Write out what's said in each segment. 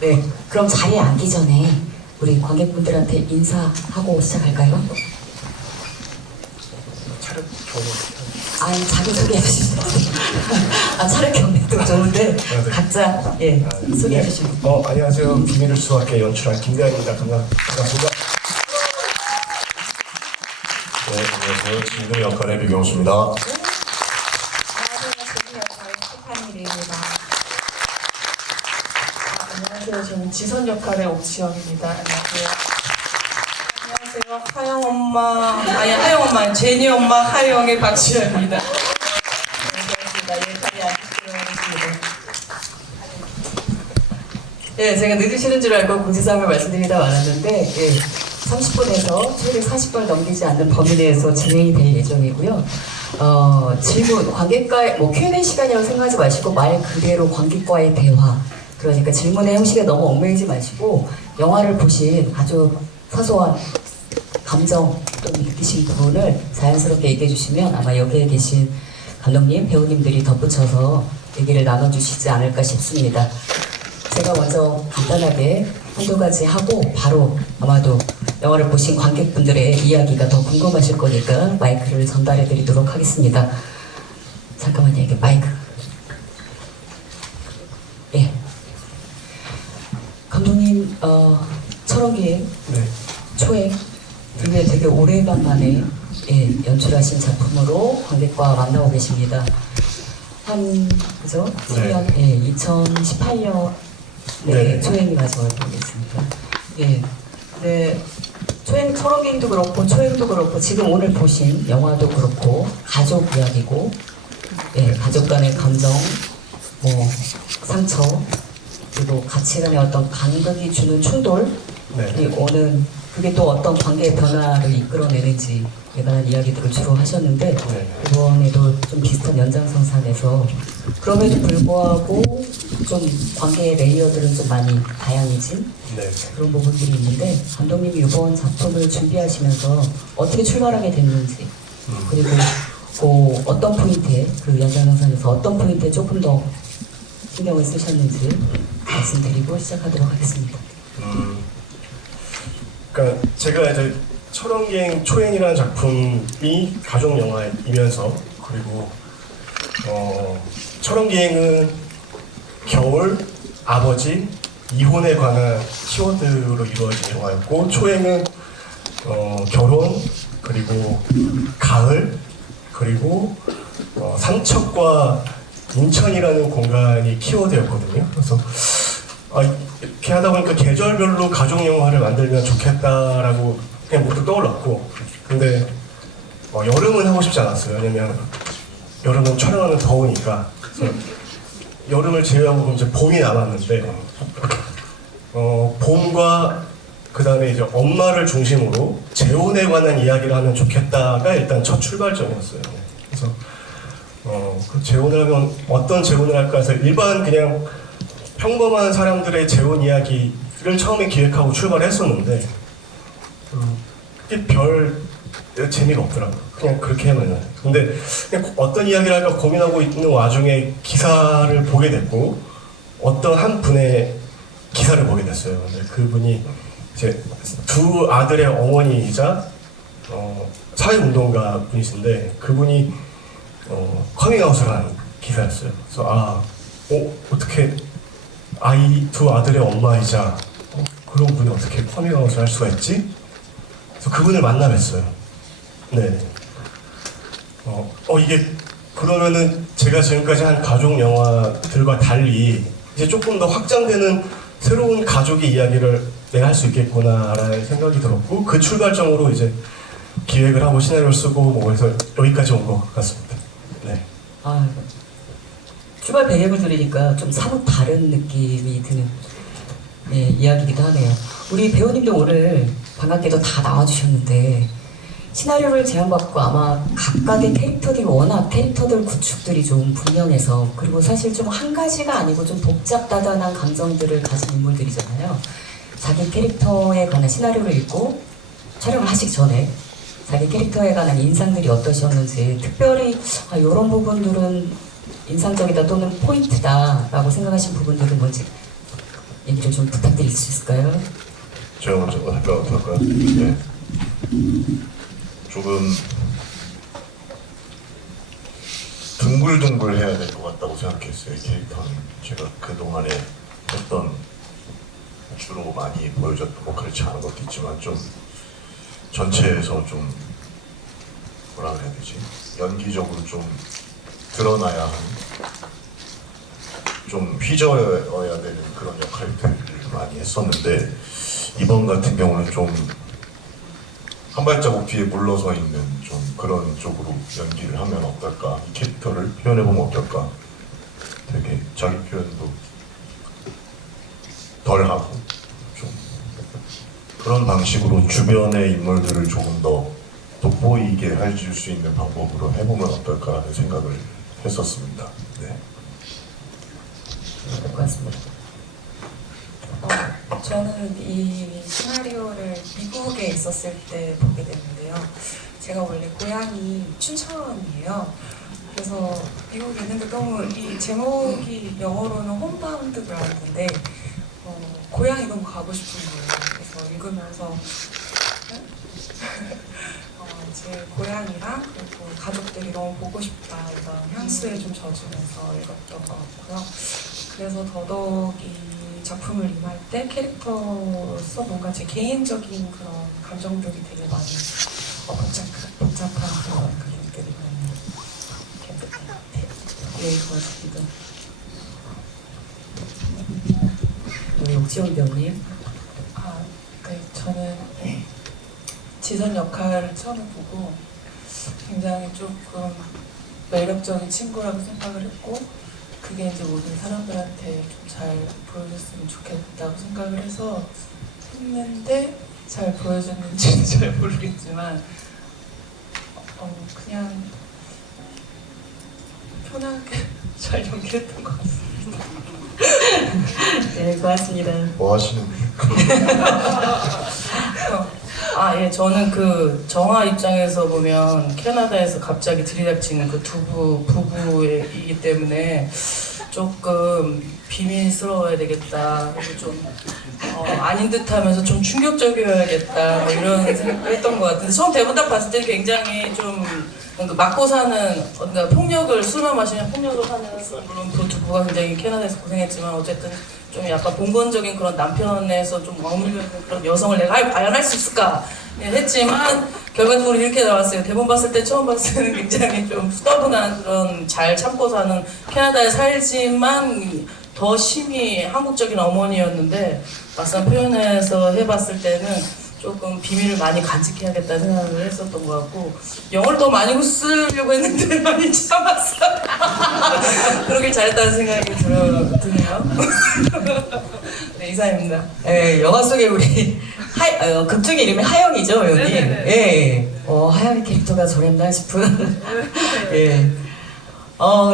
네, 그럼 자리에 앉기 전에 우리 관객분들한테 인사하고 시작할까요? 차렷 경례. 아니, 자기소개해 주시면 차렷 경례도 좋은데 네. 각자 소개해 주시면. 안녕하세요. 비밀을 수학계 연출한 김대한입니다. 반갑습니다. 네, 안녕하세요. 진우 역할의 비경수입니다. 안녕하세요. 제니 역할의 스테파니입니다. 안녕하세요. 저는 지선 역할의 옥지영입니다. 안녕하세요. 안녕하세요. 하영 엄마, 아니 하영 엄마, 아니 제니 엄마 하영의 박지현입니다. 반갑습니다. 자리에 앉으시도록 하겠습니다. 네, 제가 늦으시는 줄 알고 공지사항을 말씀드리다 말았는데 30분에서 최대 40분 넘기지 않는 범위 내에서 진행이 될 예정이고요. 질문, 관객과의 Q&A 시간이라고 생각하지 마시고 말 그대로 관객과의 대화, 그러니까 질문의 형식에 너무 얽매이지 마시고 영화를 보신 아주 사소한 감정 또는 느끼신 부분을 자연스럽게 얘기해 주시면 아마 여기에 계신 감독님, 배우님들이 덧붙여서 얘기를 나눠주시지 않을까 싶습니다. 제가 먼저 간단하게 한두 가지 하고 바로 아마도 영화를 보신 관객분들의 이야기가 더 궁금하실 거니까 마이크를 전달해 드리도록 하겠습니다. 잠깐만요, 이게 마이크. 예. 감독님, 철옹기의 네. 초행, 이게 되게 오래간만에 연출하신 작품으로 관객과 만나고 계십니다. 그죠? 네. 2018년 네. 초행이 마지막에 있습니다. 네, 초행, 철옹기도 그렇고 초행도 그렇고 지금 오늘 보신 영화도 그렇고 가족 이야기고, 가족 간의 감정, 상처, 그리고 가치관의 어떤 간극이 주는 충돌이 오는 그게 또 어떤 관계의 변화를 이끌어내는지에 관한 이야기들을 주로 하셨는데 이번에도 좀 비슷한 연장선상에서 그럼에도 불구하고 좀 관계의 레이어들은 좀 많이 다양해진 그런 부분들이 있는데 감독님이 이번 작품을 준비하시면서 어떻게 출발하게 됐는지 그리고 그 어떤 포인트에 그 연장선상에서 어떤 포인트에 조금 더 신경을 쓰셨는지 말씀드리고 시작하도록 하겠습니다. 그러니까 제가 이제 철옹기행 초행이라는 작품이 가족 영화이면서 그리고 철옹기행은 겨울, 아버지, 이혼에 관한 키워드로 이루어진 영화였고 초행은 결혼, 그리고 가을, 그리고 삼척과 인천이라는 공간이 키워드였거든요. 그래서 이렇게 하다 보니까 계절별로 가족 영화를 만들면 좋겠다라고 그냥 문득 떠올랐고, 근데 여름은 하고 싶지 않았어요. 왜냐면 여름은 촬영하면 더우니까. 그래서 여름을 제외하고 이제 봄이 남았는데 봄과 그 다음에 이제 엄마를 중심으로 재혼에 관한 이야기를 하면 좋겠다가 일단 첫 출발점이었어요. 그래서 그 재혼을 하면 어떤 재혼을 할까 해서 일반 그냥 평범한 사람들의 재혼 이야기를 처음에 기획하고 출발했었는데 그게 별 재미가 없더라고요. 그냥 그렇게 하면은. 근데 그냥 어떤 이야기를 할까 고민하고 있는 와중에 기사를 보게 됐고 어떤 한 분의 기사를 보게 됐어요. 근데 그분이 이제 두 아들의 어머니이자 사회운동가 분이신데 그분이 커밍아웃을 한 기사였어요. 그래서 어떻게 두 아들의 엄마이자 그런 분이 어떻게 커밍아웃을 할 수가 있지? 그래서 그분을 만나 뵀어요. 네. 이게 그러면은 제가 지금까지 한 가족 영화들과 달리 이제 조금 더 확장되는 새로운 가족의 이야기를 내가 할 수 있겠구나라는 생각이 들었고 그 출발점으로 이제 기획을 하고 시나리오를 쓰고 뭐 해서 여기까지 온 것 같습니다. 네. 출발 배경을 들으니까 좀 사뭇 다른 느낌이 드는 이야기이기도 하네요. 우리 배우님도 오늘 반갑게도 다 나와주셨는데 시나리오를 제안받고 아마 각각의 캐릭터들이 워낙 캐릭터들 구축들이 좀 분명해서 그리고 사실 좀 한 가지가 아니고 좀 복잡다단한 감정들을 가진 인물들이잖아요. 자기 캐릭터에 관한 시나리오를 읽고 촬영을 하시기 전에 자기 캐릭터에 관한 인상들이 어떠셨는지 특별히 이런 부분들은 인상적이다 또는 포인트다 라고 생각하신 부분들은 뭔지 얘기를 좀 부탁드릴 수 있을까요? 제가 먼저 할까요? 네. 조금 둥글둥글 해야 될 것 같다고 생각했어요. 이 캐릭터는 제가 그동안에 했던 주로 많이 보여줬던 뭐 그렇지 않은 것도 있지만 좀 전체에서 좀 뭐라 그래야 되지? 연기적으로 좀 드러나야 하는 좀 휘저어야 되는 그런 역할들을 많이 했었는데 이번 같은 경우는 좀 한 발자국 뒤에 물러서 있는 좀 그런 쪽으로 연기를 하면 어떨까? 이 캐릭터를 표현해보면 어떨까? 되게 자기 표현도 덜하고 좀 그런 방식으로 주변의 인물들을 조금 더 돋보이게 해줄 수 있는 방법으로 해보면 어떨까 하는 생각을 했었습니다. 네. 될 것 같습니다. 저는 이 시나리오를 미국에 있었을 때 보게 됐는데요. 제가 원래 고향이 춘천이에요. 그래서 미국에 있는데 너무 이 제목이 영어로는 홈바운드 그라운드인데 고향이 너무 가고 싶은 거예요. 그래서 읽으면서 제 고향이랑 그리고 가족들이 너무 보고 싶다 이런 향수에 좀 젖으면서 읽었던 것 같고요. 그래서 더더욱 이 작품을 임할 때 캐릭터로서 뭔가 제 개인적인 그런 감정들이 되게 많이 복잡한 그런 그림들이 많이 이렇게 네, 고맙습니다. 우리 옥지원 배우님. 네, 저는 지선 역할을 처음에 보고 굉장히 조금 매력적인 친구라고 생각을 했고 그게 이제 모든 사람들한테 좀 잘 보여줬으면 좋겠다고 생각을 해서 했는데 잘 보여줬는지는 잘 모르겠지만 그냥 편하게 잘 연기했던 것 같습니다. 네, 고맙습니다. 뭐 하시는 예, 저는 그 정화 입장에서 보면 캐나다에서 갑자기 들이닥치는 그 부부이기 때문에 조금 비밀스러워야 되겠다. 그리고 좀 아닌 듯하면서 좀 충격적이어야겠다. 뭐 이런 생각을 했던 것 같은데 처음 대본 딱 봤을 때 굉장히 좀 맞고 사는 그러니까 폭력을 술만 마시면 폭력을 하는 물론 그 두 부부가 굉장히 캐나다에서 고생했지만 어쨌든 좀 약간 봉건적인 그런 남편에서 좀 머물러 있는 그런 여성을 내가 과연 할 수 있을까 했지만 결과적으로 이렇게 나왔어요. 대본 봤을 때 처음 봤을 때는 굉장히 좀 스터분한 그런 잘 참고 사는 캐나다에 살지만 더 심히 한국적인 어머니였는데 막상 표현해서 해봤을 때는 조금 비밀을 많이 간직해야겠다는 생각을 했었던 것 같고 영어를 더 많이 쓰려고 했는데 많이 참았어요. 그러길 잘했다는 생각이 드네요. 네, 이상입니다. 예, 영화 속에 우리 극 중의 이름이 하영이죠, 배우님. 네네네. 예. 하영이 캐릭터가 저랬나 싶은. 예.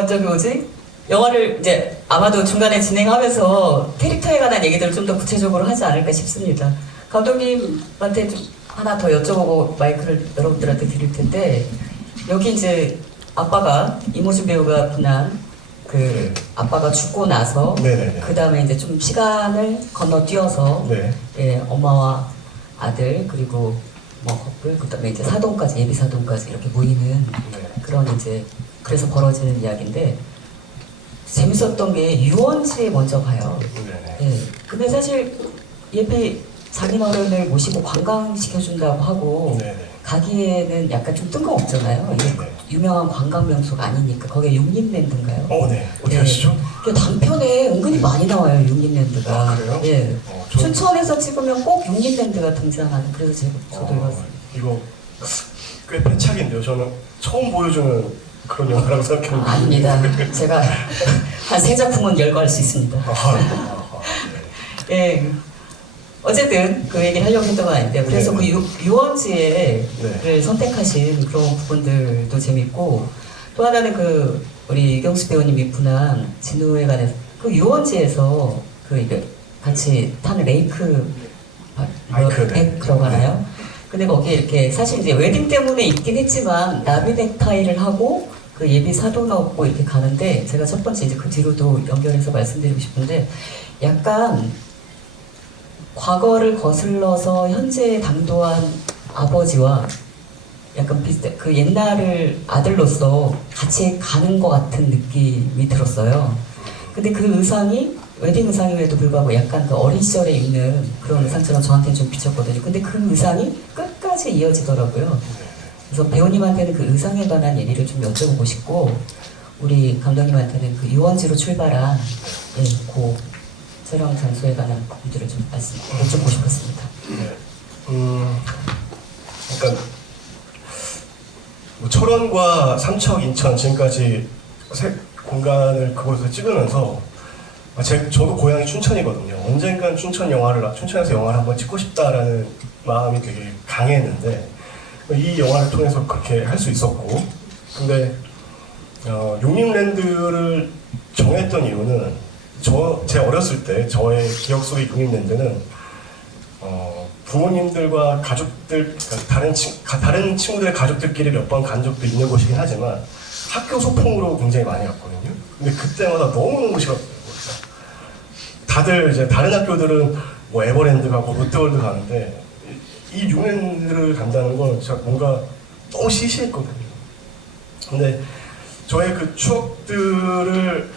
저기 뭐지? 영화를 이제 아마도 중간에 진행하면서 캐릭터에 관한 얘기들을 좀 더 구체적으로 하지 않을까 싶습니다. 감독님한테 좀 하나 더 여쭤보고 마이크를 여러분들한테 드릴 텐데, 여기 이제 아빠가, 이모준 배우가 분한 그 아빠가 죽고 나서 네네네. 그 다음에 이제 좀 시간을 건너뛰어서 네. 예, 엄마와 아들 그리고 뭐 커플 그다음에 이제 사돈까지 예비 사돈까지 이렇게 모이는 네. 그런 이제 그래서 벌어지는 이야기인데 재밌었던 게 유원지에 먼저 가요. 네네. 예. 근데 사실 예비 장인어른을 모시고 관광시켜준다고 하고 네네. 가기에는 약간 좀 뜬금없잖아요. 이게 네. 유명한 관광 명소가 아니니까 거기에 육림랜드인가요? 네. 어디 네. 가시죠? 그 단편에 은근히 많이 나와요, 육림랜드가. 아, 그래요? 예. 저- 춘천에서 찍으면 꼭 육림랜드가 등장하는, 그래서 저도 읽었어요. 이거 꽤 패착인데요. 저는 처음 보여주는 그런 영화라고 생각했는데. 아닙니다. 제가 한 3작품은 열거할 수 있습니다. 네. 예. 어쨌든 그 얘기를 하려고 했던 건 아닌데, 그래서 네. 그 유원지를 네. 선택하신 그런 부분들도 재밌고, 또 하나는 그 우리 이경수 배우님 이분한 진우에 관해서 그 유원지에서 그 이게 같이 타는 레이크 바이크, 네. 백이라고 하나요? 근데 거기에 이렇게 사실 이제 웨딩 때문에 있긴 했지만 나비 넥타이를 하고 그 예비 사돈 얻고 이렇게 가는데 제가 첫 번째 이제 그 뒤로도 연결해서 말씀드리고 싶은데 약간 과거를 거슬러서 현재에 당도한 아버지와 약간 비슷해. 그 옛날을 아들로서 같이 가는 것 같은 느낌이 들었어요. 근데 그 의상이 웨딩 의상임에도 불구하고 약간 그 어린 시절에 입는 그런 의상처럼 저한테는 좀 비쳤거든요. 근데 그 의상이 끝까지 이어지더라고요. 그래서 배우님한테는 그 의상에 관한 얘기를 좀 여쭤보고 싶고, 우리 감독님한테는 그 유원지로 출발한 그 촬영 장소에 관한 부분들을 좀 여쭤보고 싶었습니다. 네. 그러니까 뭐 철원과 삼척, 인천 지금까지 세 공간을 그곳에서 찍으면서 저도 고향이 춘천이거든요. 언젠간 춘천에서 영화를 한번 찍고 싶다라는 마음이 되게 강했는데 이 영화를 통해서 그렇게 할 수 있었고, 근데 용림랜드를 정했던 이유는 제 어렸을 때 저의 기억 속의 용림랜드는 부모님들과 가족들, 그러니까 다른 친구들의 가족들끼리 몇 번 간 적도 있는 곳이긴 하지만 학교 소풍으로 굉장히 많이 갔거든요. 근데 그때마다 너무너무 싫었어요. 다들 이제 다른 학교들은 뭐 에버랜드 가고 롯데월드 가는데 이 용랜드를 간다는 건 진짜 뭔가 너무 시시했거든요. 근데 저의 그 추억들을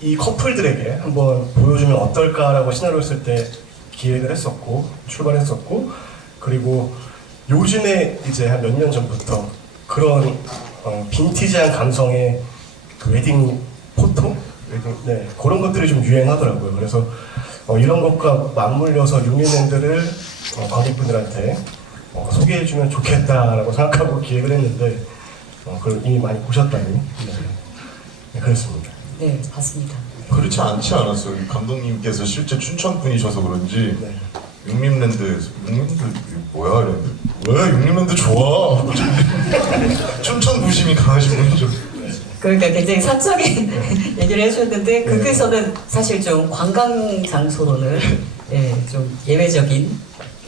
이 커플들에게 한번 보여주면 어떨까라고 시나리오를 쓸 때 기획을 했었고 출발했었고, 그리고 요즘에 이제 한 몇 년 전부터 그런 빈티지한 감성의 그 웨딩 포토? 그런 것들이 좀 유행하더라고요. 그래서 이런 것과 맞물려서 용인랜드를 관객분들한테 소개해주면 좋겠다라고 생각하고 기획을 했는데 그걸 이미 많이 보셨다니 그렇습니다. 네, 봤습니다. 그렇지 않지 않았어요. 이 감독님께서 실제 춘천 분이셔서 그런지 네. 용림랜드 뭐야 이랬는데 왜 용림랜드 좋아? 춘천 부심이 강하신 분이죠. 그러니까 굉장히 사적인 얘기를 해주셨는데 거기서는 사실 좀 관광 장소로는 좀 예외적인.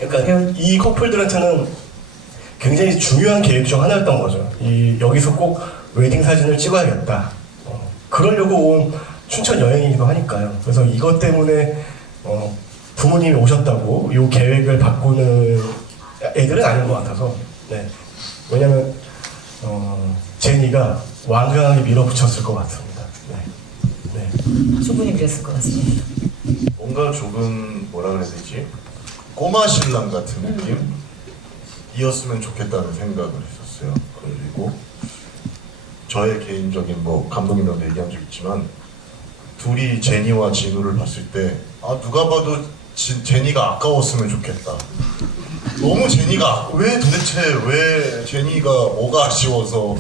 그러니까 이 커플들한테는 굉장히 중요한 계획 중 하나였던 거죠. 여기서 꼭 웨딩 사진을 찍어야겠다. 그러려고 온 춘천 여행이기도 하니까요. 그래서 이것 때문에 부모님이 오셨다고 이 계획을 바꾸는 애들은 아닌 것 같아서. 네. 왜냐면 제니가 완강하게 밀어붙였을 것 같습니다. 네. 충분히 그랬을 것 같습니다. 뭔가 조금 뭐라 그래야 되지? 꼬마 신랑 같은 느낌이었으면 좋겠다는 생각을 했었어요. 그리고 저의 개인적인 뭐 감독님이랑도 얘기한 적 있지만 둘이 제니와 진우를 봤을 때 누가 봐도 제니가 아까웠으면 좋겠다. 너무 제니가 도대체 왜 제니가 뭐가 아쉬워서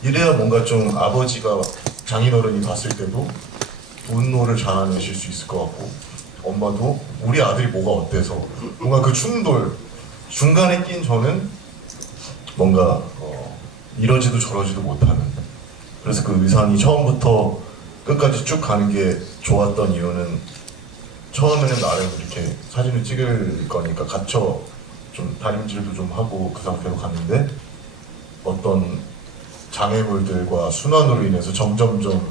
이래야 뭔가 좀 아버지가 장인어른이 봤을 때도 분노를 자아내실 수 있을 것 같고 엄마도 우리 아들이 뭐가 어때서 뭔가 그 충돌 중간에 낀 저는 뭔가 이러지도 저러지도 못하는, 그래서 그 의상이 처음부터 끝까지 쭉 가는 게 좋았던 이유는 처음에는 나름 이렇게 사진을 찍을 거니까 갇혀 좀 다림질도 좀 하고 그 상태로 갔는데 어떤 장애물들과 순환으로 인해서 점점점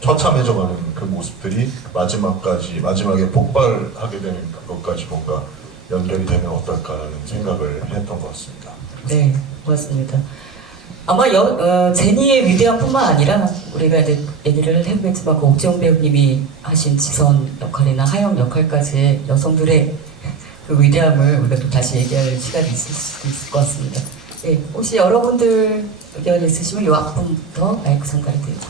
처참해져가는 그 모습들이 마지막에 폭발하게 되는 그것까지 뭔가 연결이 되면 어떨까라는 생각을 했던 것 같습니다. 네, 고맙습니다. 아마 제니의 위대함뿐만 아니라 우리가 이제 얘기를 해보겠지만 그 옥재용 배우님이 하신 지선 역할이나 하영 역할까지의 여성들의 그 위대함을 우리가 또 다시 얘기할 시간이 있을 수도 있을 것 같습니다. 네, 혹시 여러분들 의견 있으시면 이 앞부분부터 마이크 전달해 드립니다.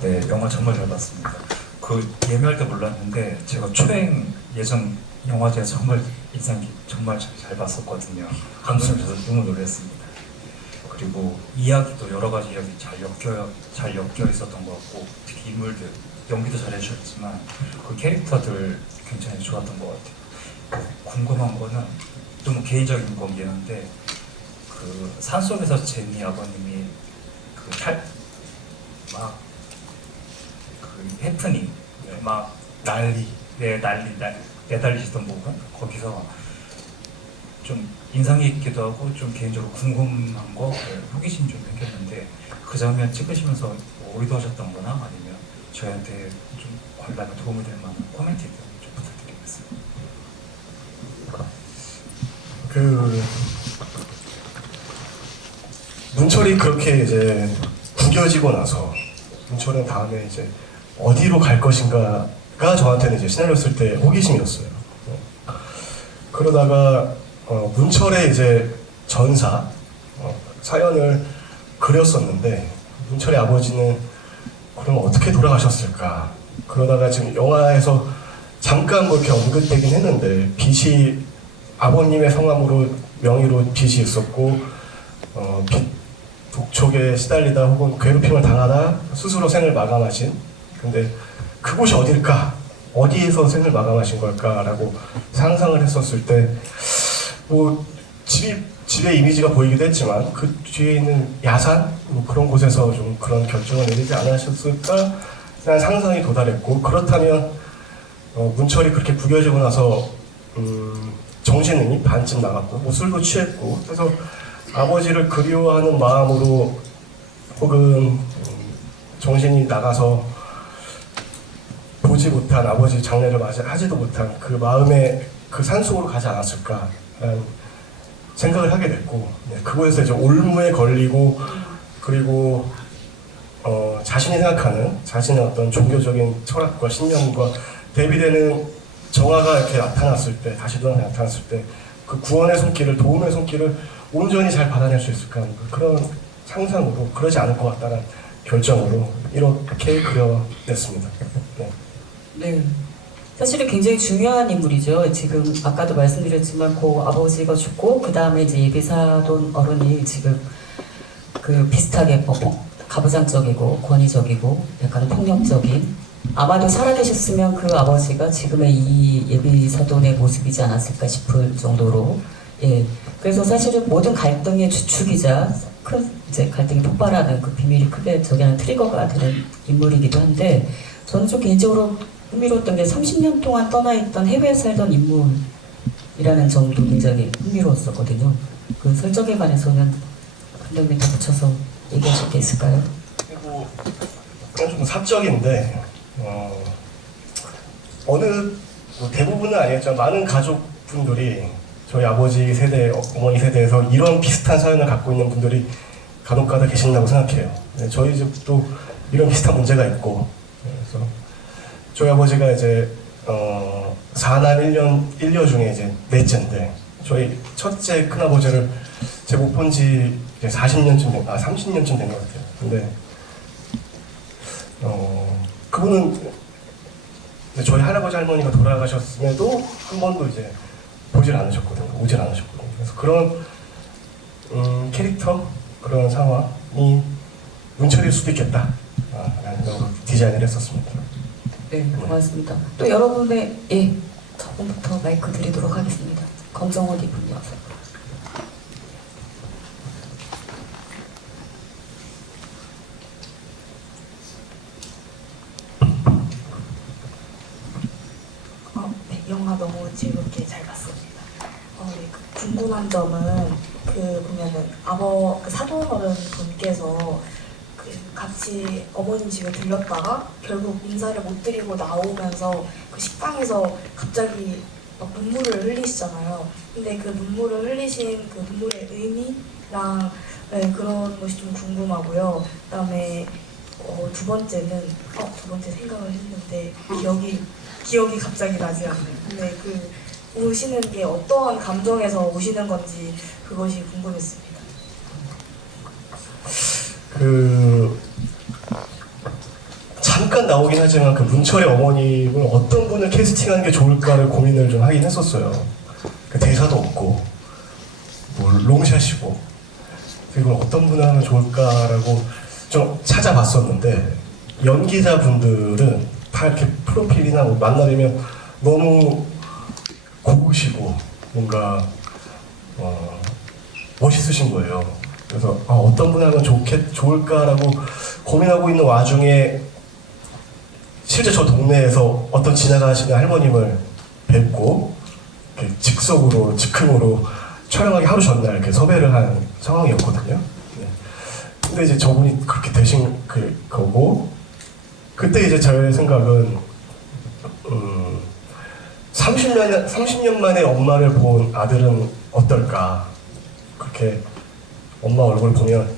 네, 영화 정말 잘 봤습니다. 그 예매할 때 몰랐는데 제가 초행 예전 영화제에서 정말 인상 정말 잘 봤었거든요. 감독님께서 너무 놀랐습니다. 그리고 이야기도 여러 가지 이야기 잘 엮여 있었던 것 같고 특히 인물들 연기도 잘 해주셨지만 그 캐릭터들 굉장히 좋았던 것 같아요. 궁금한 거는 좀 개인적인 거긴 한데 그 산속에서 제니 아버님이 그 해프닝 막 난리 내달리시던 부분 거기서 좀 인상 깊기도 하고 좀 개인적으로 궁금한 거 호기심 좀 생겼는데 그 장면 찍으시면서 오리도 하셨던 거나 아니면 저희한테 좀 관람에 도움이 될 만한 코멘트 좀 부탁드리겠습니다. 그 문철이 그렇게 이제 구겨지고 나서 문철은 다음에 이제 어디로 갈 것인가가 저한테는 이제 시나리오 쓸 때 호기심이었어요. 그러다가 문철의 이제 전사 사연을 그렸었는데 문철의 아버지는 그럼 어떻게 돌아가셨을까? 그러다가 지금 영화에서 잠깐 뭐 이렇게 언급되긴 했는데 빚이 아버님의 성함으로 명의로 빚이 있었고 빚 독촉에 시달리다 혹은 괴롭힘을 당하다 스스로 생을 마감하신, 근데 그곳이 어딜까? 어디에서 생을 마감하신 걸까라고 상상을 했었을 때 뭐 집의 이미지가 보이기도 했지만 그 뒤에 있는 야산 뭐 그런 곳에서 좀 그런 결정을 내리지 않으셨을까 라는 상상이 도달했고, 그렇다면 문철이 그렇게 구겨지고 나서 정신이 반쯤 나갔고 뭐 술도 취했고 그래서 아버지를 그리워하는 마음으로 혹은 정신이 나가서 보지 못한 아버지 장례를 맞이하지도 못한 그 마음의 그 산속으로 가지 않았을까라는 생각을 하게 됐고, 그곳에서 이제 올무에 걸리고 그리고 자신이 생각하는 자신의 어떤 종교적인 철학과 신념과 대비되는 정화가 이렇게 나타났을 때, 다시 나타났을 때 그 구원의 손길을, 도움의 손길을 온전히 잘 받아낼 수 있을까, 그런 상상으로 그러지 않을 것 같다는 결정으로 이렇게 그려냈습니다. 네. 네. 사실은 굉장히 중요한 인물이죠. 지금 아까도 말씀드렸지만 그 아버지가 죽고 그 다음에 이제 예비사돈 어른이 지금 그 비슷하게 가부장적이고 권위적이고 약간 폭력적인, 아마도 살아계셨으면 그 아버지가 지금의 이 예비사돈의 모습이지 않았을까 싶을 정도로, 예. 그래서 사실은 모든 갈등의 주축이자 큰 이제 갈등이 폭발하는 그 비밀이 크게 저기하는 트리거가 되는 인물이기도 한데, 저는 좀 개인적으로 흥미로웠던 게 30년 동안 떠나있던 해외에 살던 인물이라는 점도 굉장히 흥미로웠었거든요. 그 설정에 관해서는 감독님 더 붙여서 얘기하실 게 있을까요? 그리고 좀 사적인데 어느 뭐 대부분은 아니었지만 많은 가족분들이 저희 아버지 세대, 어머니 세대에서 이런 비슷한 사연을 갖고 있는 분들이 간혹가다 계신다고 생각해요. 네, 저희 집도 이런 비슷한 문제가 있고, 그래서 저희 아버지가 이제 사남 1녀 중에 이제 넷째인데, 저희 첫째 큰아버지를 제가 못 본 지 30년쯤 30년쯤 된 것 같아요. 근데 그분은 저희 할아버지 할머니가 돌아가셨음에도 한 번도 이제 보질 않으셨거든요. 오질 않으셨거든요. 그래서 그런 캐릭터, 그런 상황이 문철일 수도 있겠다 라는 생각으로 디자인을 했었습니다. 네, 고맙습니다. 또 여러분의, 예, 저분부터 마이크 드리도록 하겠습니다. 검정옷 입은 여성. 네, 영화 너무 즐겁게 잘 봤습니다. 네, 궁금한 점은 보면은 그 사돈어른 분께서 같이 어머님 집에 들렸다가 결국 인사를 못 드리고 나오면서 그 식당에서 갑자기 막 눈물을 흘리시잖아요. 근데 그 눈물을 흘리신 그 눈물의 의미랑 그런 것이 좀 궁금하고요. 그다음에 두 번째는 두 번째 생각을 했는데 기억이 갑자기 나지 않네요. 근데 우시는 게 어떠한 감정에서 우시는 건지 그것이 궁금했습니다. 잠깐 나오긴 하지만 그 문철의 어머님은 어떤 분을 캐스팅하는 게 좋을까를 고민을 좀 하긴 했었어요. 그 대사도 없고 뭐 롱샷이고, 그리고 어떤 분을 하면 좋을까라고 좀 찾아봤었는데, 연기자분들은 다 이렇게 프로필이나 뭐 만나뵈면 너무 고우시고 뭔가 멋있으신 거예요. 그래서 어떤 분 하면 좋을까라고 고민하고 있는 와중에 실제 저 동네에서 어떤 지나가시는 할머님을 뵙고 즉흥으로 촬영하기 하루 전날 이렇게 섭외를 한 상황이었거든요. 네. 근데 이제 저분이 그렇게 되신 거고, 그때 이제 저의 생각은 30년 만에 엄마를 본 아들은 어떨까? 그렇게 엄마 얼굴 보면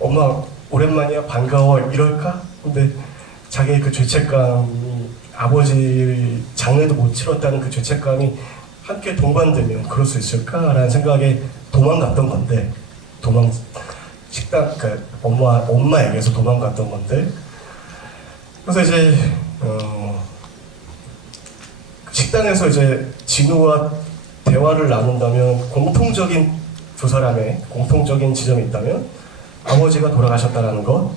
엄마 오랜만이야 반가워 이럴까? 근데 자기의 그 죄책감이 아버지 장례도 못 치렀다는 그 죄책감이 함께 동반되면 그럴 수 있을까라는 생각에 도망갔던 건데 그러니까 엄마에게서 도망갔던 건데 그래서 이제 식당에서 이제 진우와 대화를 나눈다면 두 사람의 공통적인 지점이 있다면 아버지가 돌아가셨다는 것.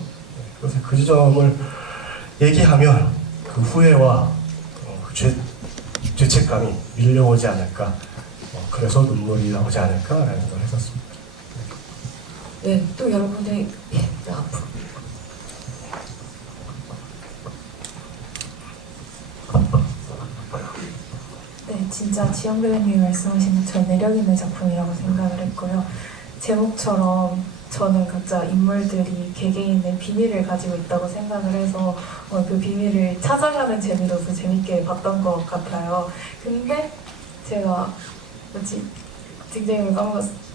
그래서 그 지점을 얘기하면 그 후회와 그 죄책감이 밀려오지 않을까. 그래서 눈물이 나오지 않을까라는 생각을 했었습니다. 네, 또 여러분의 앞으로. 네, 진짜 지영 배우님이 말씀하신 것처럼 매력 있는 작품이라고 생각을 했고요. 제목처럼 저는 각자 인물들이 개개인의 비밀을 가지고 있다고 생각을 해서 그 비밀을 찾아가는 재미로서 재밌게 봤던 것 같아요. 근데 제가 등장인물 까먹었어요.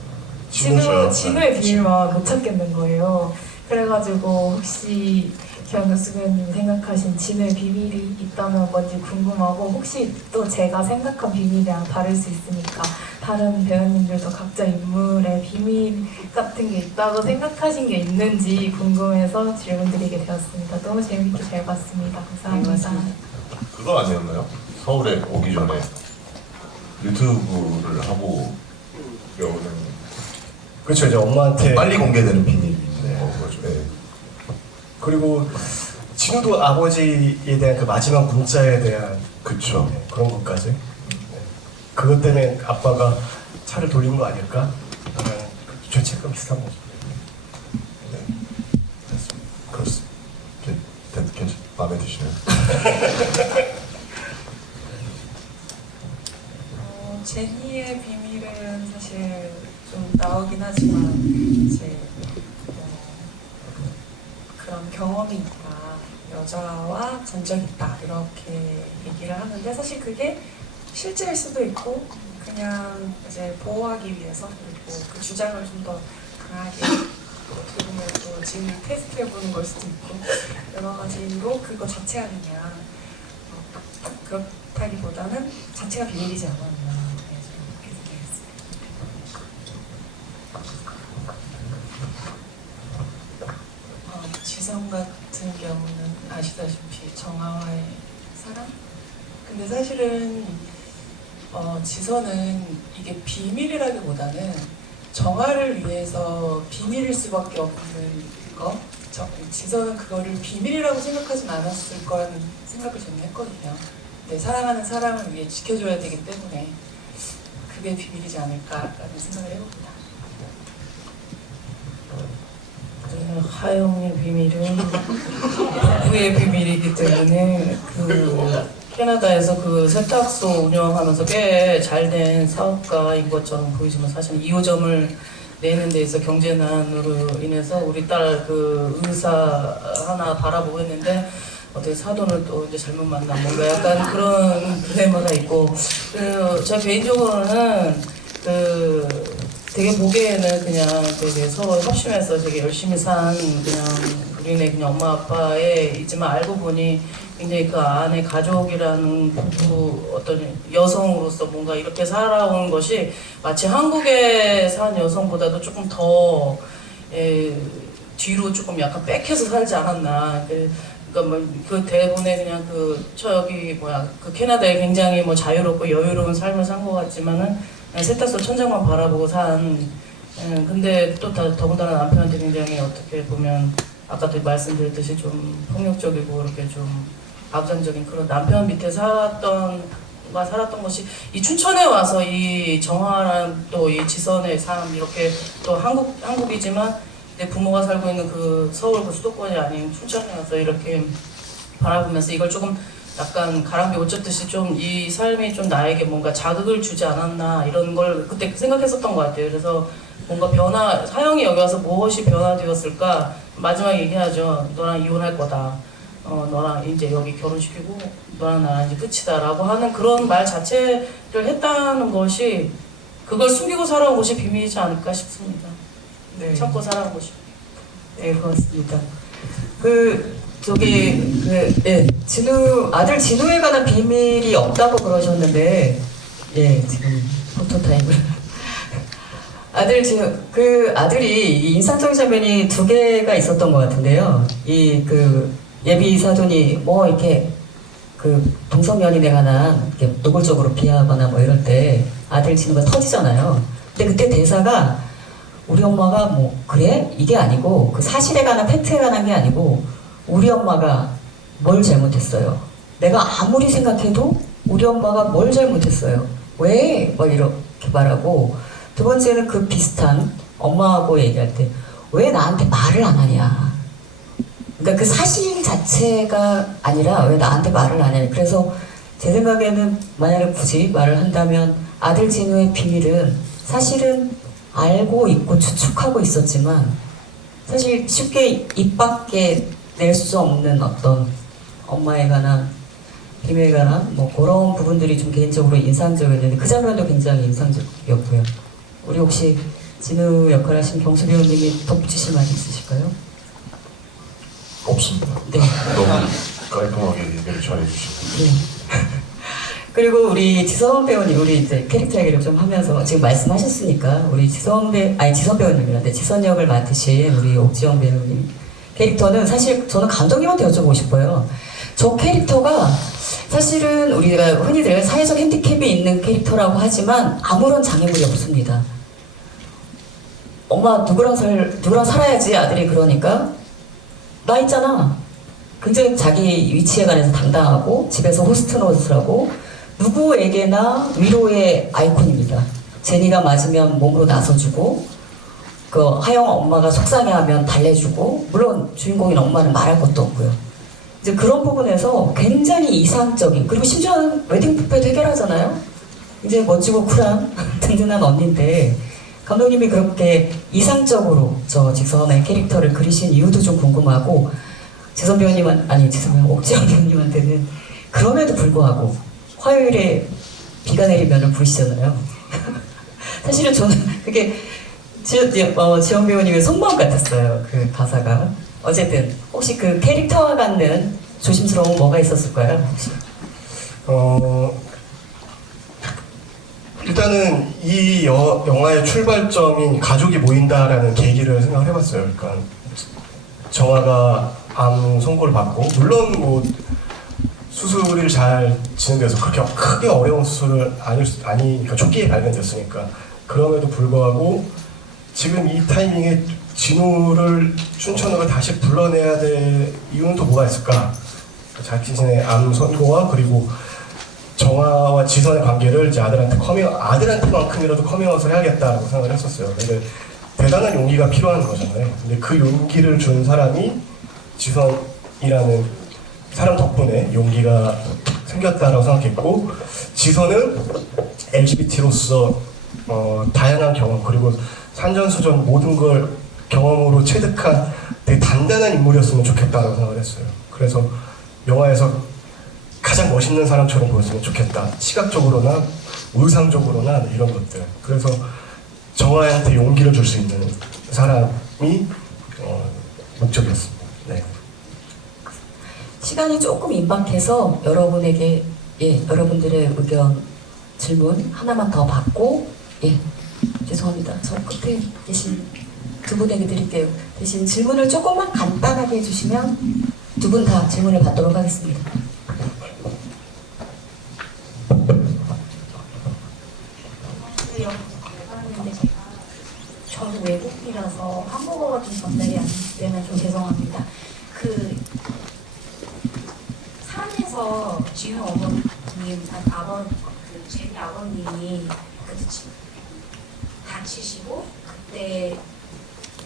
진우의 비밀만 못 찾겠는 거예요. 그래가지고 혹시 김학수 배우님 생각하신 진우의 비밀이 있다면 뭔지 궁금하고 혹시 또 제가 생각한 비밀이랑 다를 수 있으니까 다른 배우님들도 각자 인물의 비밀 같은 게 있다고 생각하신 게 있는지 궁금해서 질문드리게 되었습니다. 너무 재밌게 잘 봤습니다. 감사합니다. 그거 아니었나요? 서울에 오기 전에 유튜브를 하고 여오는 그렇죠. 이제 엄마한테 빨리 공개되는 비밀이 있는 거죠. 네. 그리고 진우도 아버지에 대한 그 마지막 문자에 대한 그쵸. 네, 그런 것까지. 네. 그것 때문에 아빠가 차를 돌린 거 아닐까? 라는 죄책감 비슷한 거죠. 네. 그렇습니다. 괜찮 마음에 드시나요? 제니의 비밀은 사실 좀 나오긴 하지만 이제 그런 경험이 있다, 여자와 전적이 있다 이렇게 얘기를 하는데 사실 그게 실제일 수도 있고 그냥 이제 보호하기 위해서 그리고 그 주장을 좀 더 강하게 어떻게 보면 또 지금 테스트해보는 걸 수도 있고 여러 가지로 그거 자체가 그냥 그렇다기보다는 자체가 비밀이지 않았나 그렇게 생각했습니다. 지성 같은 경우는 아시다시피 정아와의 사랑? 근데 사실은 지선은 이게 비밀이라기보다는 정아를 위해서 비밀일 수밖에 없는 거? 지선은 그거를 비밀이라고 생각하진 않았을 거라는 생각을 저는 했거든요. 근데 사랑하는 사람을 위해 지켜줘야 되기 때문에 그게 비밀이지 않을까라는 생각을 해봅니다. 하영의 비밀은 부부의 비밀이기 때문에 캐나다에서 그 세탁소 운영하면서 꽤 잘된 사업가인 것처럼 보이지만 사실 2호점을 내는 데 있어 경제난으로 인해서 우리 딸 그 의사 하나 바라보고 했는데 어떻게 사돈을 또 이제 잘못 만난 뭔가 약간 그런 딜레마가 있고 저 개인적으로는 되게 보기에는 그냥 되게 서로 협심해서 되게 열심히 산 그냥 우리네 그냥 엄마 아빠의 있지만 알고 보니 굉장히 그 안에 가족이라는 부부 어떤 여성으로서 뭔가 이렇게 살아온 것이 마치 한국에 산 여성보다도 조금 더 뒤로 조금 약간 뺏겨서 살지 않았나. 그러니까 뭐 그 대부분의 그냥 그 캐나다에 굉장히 뭐 자유롭고 여유로운 삶을 산 것 같지만은 그냥 세탁소 천장만 바라보고 근데 또 더군다나 남편한테 굉장히 어떻게 보면 아까도 말씀드렸듯이 좀 폭력적이고 이렇게 좀 압장적인 그런 남편 밑에 살았던 것이 이 춘천에 와서 이 정화랑 또 이 지선의 삶 이렇게 또 한국이지만 내 부모가 살고 있는 그 서울 그 수도권이 아닌 춘천에 와서 이렇게 바라보면서 이걸 조금 약간 가랑비 옷 젖듯이 좀 이 삶이 좀 나에게 뭔가 자극을 주지 않았나 이런 걸 그때 생각했었던 것 같아요. 그래서 뭔가 하영이 여기 와서 무엇이 변화되었을까? 마지막에 얘기하죠. 너랑 이혼할 거다. 너랑 이제 여기 결혼시키고 너랑 나랑 이제 끝이다라고 하는 그런 말 자체를 했다는 것이 그걸 숨기고 살아온 것이 비밀이지 않을까 싶습니다. 네. 참고 살아온 것이. 네, 고맙습니다. 아들 진우에 관한 비밀이 없다고 그러셨는데, 예, 지금 포토타임을. 아들이 이 인상적인 장면이 2개가 있었던 것 같은데요. 예비 사돈이 이렇게 동성연인에 관한 이렇게 노골적으로 비하하거나 이럴 때 아들 진우가 터지잖아요. 근데 그때 대사가 우리 엄마가 그래? 이게 아니고 그 사실에 관한 팩트에 관한 게 아니고 우리 엄마가 뭘 잘못했어요. 내가 아무리 생각해도 우리 엄마가 뭘 잘못했어요. 왜? 이렇게 말하고 두 번째는 그 비슷한 엄마하고 얘기할 때 왜 나한테 말을 안 하냐. 그러니까 그 사실 자체가 아니라 왜 나한테 말을 안 하냐. 그래서 제 생각에는 만약에 굳이 말을 한다면 아들 진우의 비밀은 사실은 알고 있고 추측하고 있었지만 사실 쉽게 입 밖에 낼 수 없는 어떤 엄마에 관한 비밀에 관한 그런 부분들이 좀 개인적으로 인상적이었는데 그 장면도 굉장히 인상적이었고요. 우리 혹시 진우 역할 하신 경수 배우님이 덧붙이실 말이 있으실까요? 없습니다. 네. 너무 깔끔하게 얘기를 잘해주시고. 네. 그리고 우리 지선 배우님, 우리 이제 캐릭터 얘기를 좀 하면서 지금 말씀하셨으니까 우리 지선 배우님이란데 지선 역을 맡으신 우리 옥지영 배우님 캐릭터는 사실 저는 감독님한테 여쭤보고 싶어요. 저 캐릭터가 사실은 우리가 흔히들 사회적 핸디캡이 있는 캐릭터라고 하지만 아무런 장애물이 없습니다. 엄마 누구랑 살아야지 아들이 그러니까 나 있잖아. 굉장히 자기 위치에 관해서 당당하고 집에서 호스트 노릇을 하고 누구에게나 위로의 아이콘입니다. 제니가 맞으면 몸으로 나서주고 하영 엄마가 속상해하면 달래주고 물론 주인공인 엄마는 말할 것도 없고요. 이제 그런 부분에서 굉장히 이상적인 그리고 심지어는 웨딩 뷔페도 해결하잖아요. 이제 멋지고 쿨한 든든한 언니인데 감독님이 그렇게 이상적으로 저 지선의 캐릭터를 그리신 이유도 좀 궁금하고 옥지영 배우님한테는 그럼에도 불구하고 화요일에 비가 내리면을 부르시잖아요. 사실은 저는 그게 지영 배우님의 속마음 같았어요. 그 가사가. 어쨌든 혹시 그 캐릭터와 같는 조심스러운 뭐가 있었을까요? 혹시? 일단은 이 영화의 출발점인 가족이 모인다라는 계기를 생각을 해봤어요. 그러니까 정아가 암 선고를 받고 물론 수술을 잘 진행돼서 그렇게 크게 어려운 수술은 아니니까 초기에 발견됐으니까 그럼에도 불구하고 지금 이 타이밍에 진우를 춘천으로 다시 불러내야 될 이유는 또 뭐가 있을까? 자신의 암 선고와 그리고 정아와 지선의 관계를 이제 아들한테만큼이라도 커밍아웃을 해야겠다라고 생각을 했었어요. 근데 대단한 용기가 필요한 거잖아요. 근데 그 용기를 준 사람이 지선이라는 사람 덕분에 용기가 생겼다라고 생각했고 지선은 LGBT로서 다양한 경험 그리고 산전수전 모든 걸 경험으로 체득한 되게 단단한 인물이었으면 좋겠다라고 생각을 했어요. 그래서 영화에서 가장 멋있는 사람처럼 보였으면 좋겠다. 시각적으로나 의상적으로나 이런 것들. 그래서 정아한테 용기를 줄 수 있는 사람이 목적이었습니다. 네. 시간이 조금 임박해서 여러분들의 의견, 질문 하나만 더 받고 죄송합니다. 저 끝에 계신 두 분에게 드릴게요. 대신 질문을 조금만 간단하게 해주시면 두 분 다 질문을 받도록 하겠습니다. 저는 외국이라서 한국어가 좀 전달이 안 되면 좀 죄송합니다. 산에서 지우 어머님, 제니 아버님이 다치시고 그때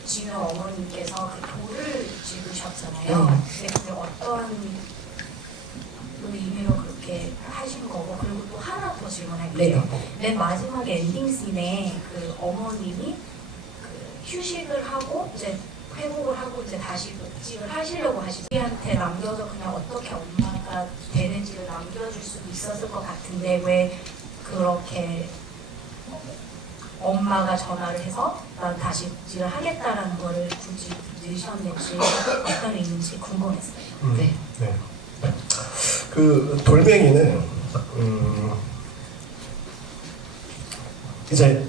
지우 어머님께서 돌을 집으셨잖아요. 근데 어떤 의미로 그렇게 하신 거고 그리고 또 하나 더 질문할게요. 맨 마지막 엔딩 씬에 어머님이 휴식을 하고 이제 회복을 하고 이제 다시 복직을 하시려고 하시한테 남겨서 그냥 어떻게 엄마가 되는지를 남겨줄 수도 있었을 것 같은데 왜 그렇게 엄마가 전화를 해서 난 다시 복직을 하겠다라는 거를 굳이 넣으셨는지 어떤 의미인지 궁금했어요. 네. 네. 그 돌멩이는 이제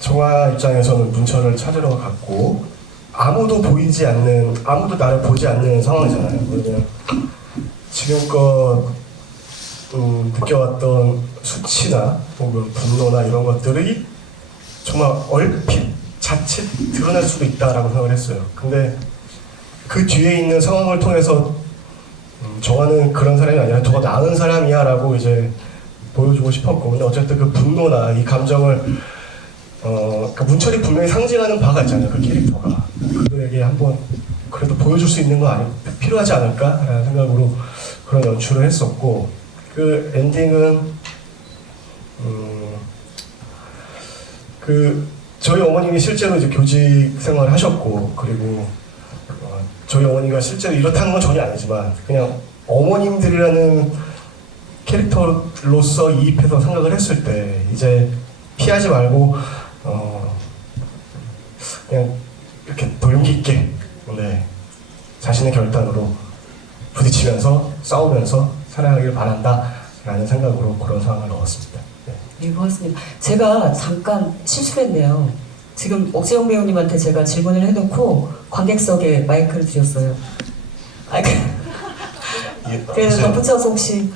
정화 입장에서는 문철을 찾으러 갔고 아무도 나를 보지 않는 상황이잖아요. 그러면 지금껏 느껴왔던 수치나 혹은 분노나 이런 것들이 정말 얼핏 자칫 드러날 수도 있다라고 생각을 했어요. 근데 그 뒤에 있는 상황을 통해서 정화는 그런 사람이 아니라 더 나은 사람이야 라고 이제 보여주고 싶었고, 근데 어쨌든 그 분노나 이 감정을 그러니까 문철이 분명히 상징하는 바가 있잖아요. 그 캐릭터가 그들에게 한번 그래도 보여줄 수 있는 거 필요하지 않을까라는 생각으로 그런 연출을 했었고, 그 엔딩은 저희 어머님이 실제로 이제 교직 생활을 하셨고, 그리고 저희 어머니가 실제로 이렇다는 건 전혀 아니지만 그냥 어머님들이라는 캐릭터로서 이입해서 생각을 했을 때 이제 피하지 말고 그냥 이렇게 돌기 있게 자신의 결단으로 부딪히면서 싸우면서 살아가길 바란다 라는 생각으로 그런 상황을 넣었습니다. 네, 고맙습니다. 제가 잠깐 실수했네요. 지금 옥재영 배우님한테 제가 질문을 해놓고 관객석에 마이크를 드렸어요. 그래서 덧붙여서 혹시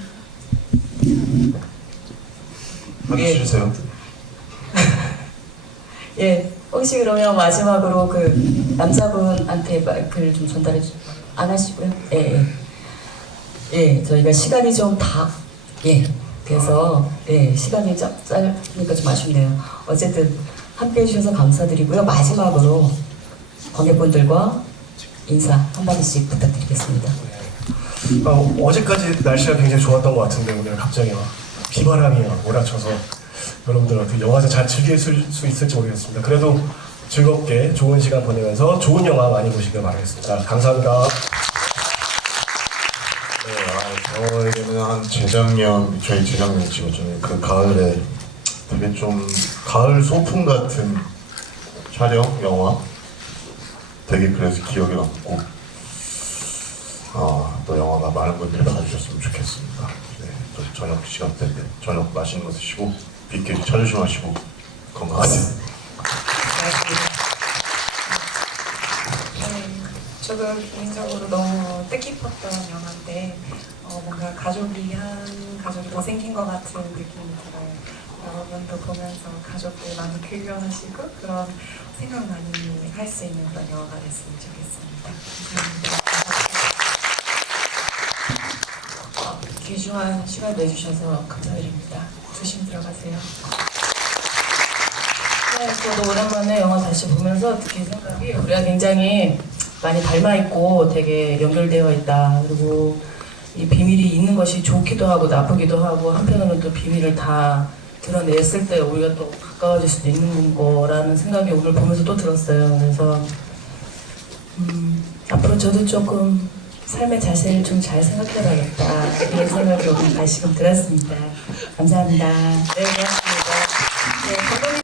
하기 싫으세요? 예, 혹시 그러면 마지막으로 그 남자분한테 마이크를 좀 전달해 안 하시고요? 예, 저희가 시간이 좀 그래서 시간이 짧으니까 좀 아쉽네요. 어쨌든 함께 해주셔서 감사드리고요. 마지막으로 관객분들과 인사 한마디씩 부탁드리겠습니다. 어제까지 날씨가 굉장히 좋았던 것 같은데 오늘 갑자기 막 비바람이 몰아쳐서 여러분들 어떻게 영화제 잘 즐길 수 있을지 모르겠습니다. 그래도 즐겁게 좋은 시간 보내면서 좋은 영화 많이 보시길 바라겠습니다. 감사합니다. 네, 저에게는 한 저희 재작년 찍었잖아요. 그 가을에 되게 좀 가을 소풍 같은 촬영 영화 되게 그래서 기억에 남고 또 영화가 많은 분들이 봐주셨으면 좋겠습니다. 네, 또 저녁 시간대인데 저녁 맛있는 거 드시고 빗길 차 조심하시고 건강하세요. 저도 개인적으로 너무 뜻깊었던 영화인데 뭔가 가족이 더 생긴 것 같은 느낌이 들어요. 여러분도 보면서 가족들 많이 교류하시고 그런 생각 많이 할 수 있는 그런 영화가 됐으면 좋겠습니다. 감사합니다. 귀중한 시간 내주셔서 감사드립니다. 조심히 들어가세요. 네, 저도 오랜만에 영화 다시 보면서 느낀 생각이 우리가 굉장히 많이 닮아있고 되게 연결되어 있다. 그리고 이 비밀이 있는 것이 좋기도 하고 나쁘기도 하고 한편으로는 또 비밀을 다 드러냈을 때 우리가 또 가까워질 수도 있는 거라는 생각이 오늘 보면서 또 들었어요. 그래서 앞으로 저도 조금 삶의 자세를 좀 잘 생각해봐야겠다 이런 생각이 오늘 다시금 들었습니다. 감사합니다. 네, 고맙습니다. 네,